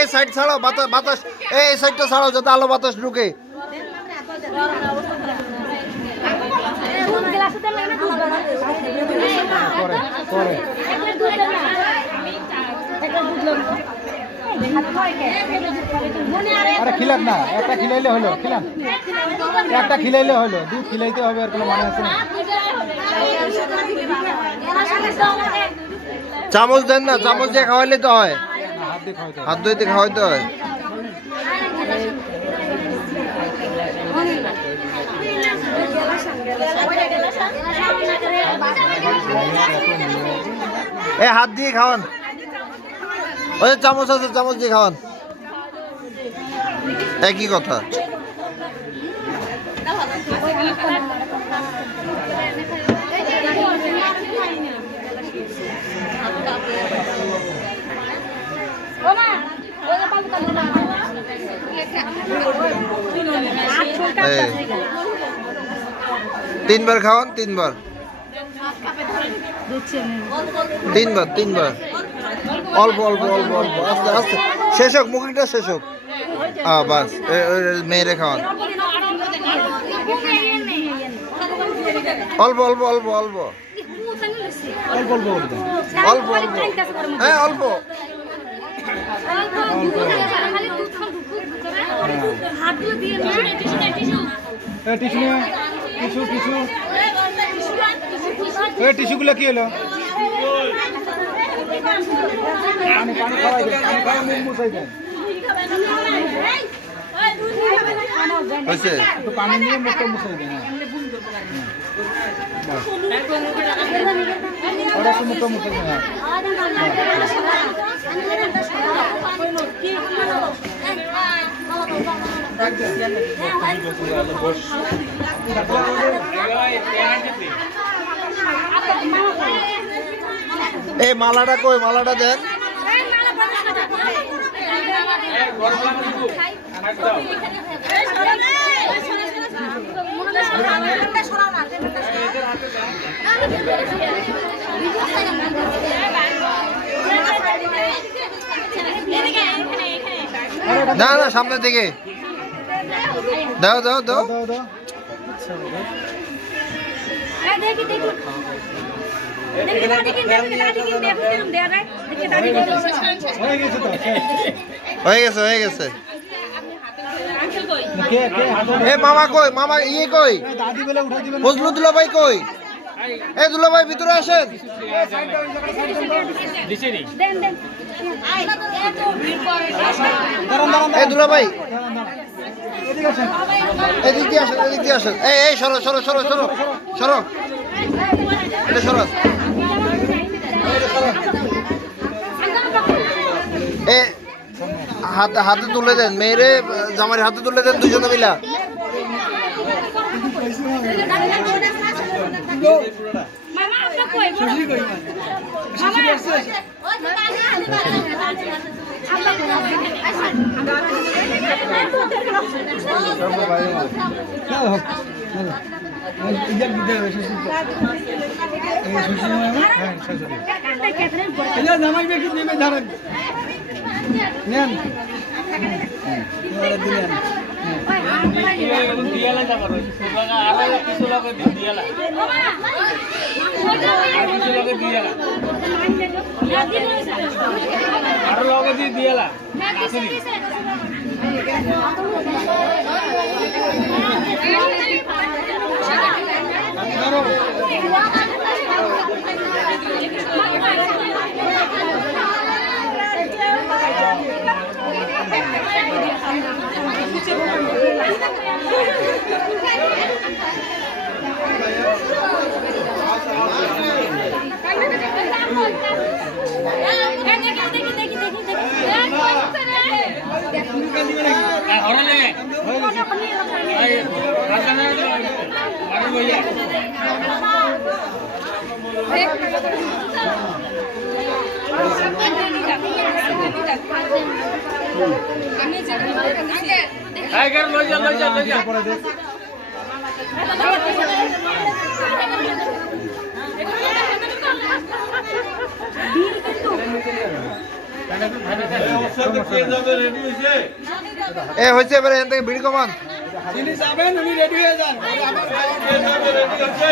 এই সাইড ছাড়ো, বাতাস এই সাইডটা ছাড়ো যাতে আলো বাতাস ঢুকে। আরে খিলান না, একটা খিলাইলে হলো, খিলান একটা খিলাইলে হলো, দুধ খিলাইতে হবে আর কোনো মানে আছে না। চামচ দেন না, চামচ দিয়ে খাওয়াইলে তো হয়, হাত ধুইতে খাওয়াইতে হয়। এ হাত দিয়ে খাওয়ান, ওই চামচ আছে চামচ দিয়ে খাওয়ান, একই কথা। তিনবার খাওয়ান, তিনবার তিনবার তিনবার, অল্প অল্প অল্প অল্প, আস্তে আস্তে, শেষ হোক, মুখিটা শেষ হোক। বাস মেয়েরে খাওয়ান, অল্প অল্প অল্প অল্প অল্প অল্প অল্প অল্প, হ্যাঁ অল্প। টিস্যুগুলো কি হলো? পানি নিয়ে মুখটা মুছাই দেন, ওটা একটু মুখটা মুছাই দেন। এই মালাটা কই, মালাটা দেন। না না, সামনে থেকে দাও দাও দাও। হয়ে গেছে হয়ে গেছে। এ মামা কই, মামা ইয়ে কই, ফজলু দুলা ভাই কই? এ দুলা ভাই ভিতরে আসেন। এ দুলা ভাই এদিক দিয়ে আসেন, এদিক দিয়ে আসেন। এই সরো সরো সরো সরো সরো, এটা সরো। এ হাতে হাতে তুলে দেন, মেয়েরে জামাইয়ের হাতে তুলে দেন দুজনে মিলা। পরে দেখ এ হয়েছে এবারে এখান থেকে ভিড় কমান যিনি যাবেন উনি রেডি হয়ে যান আচ্ছা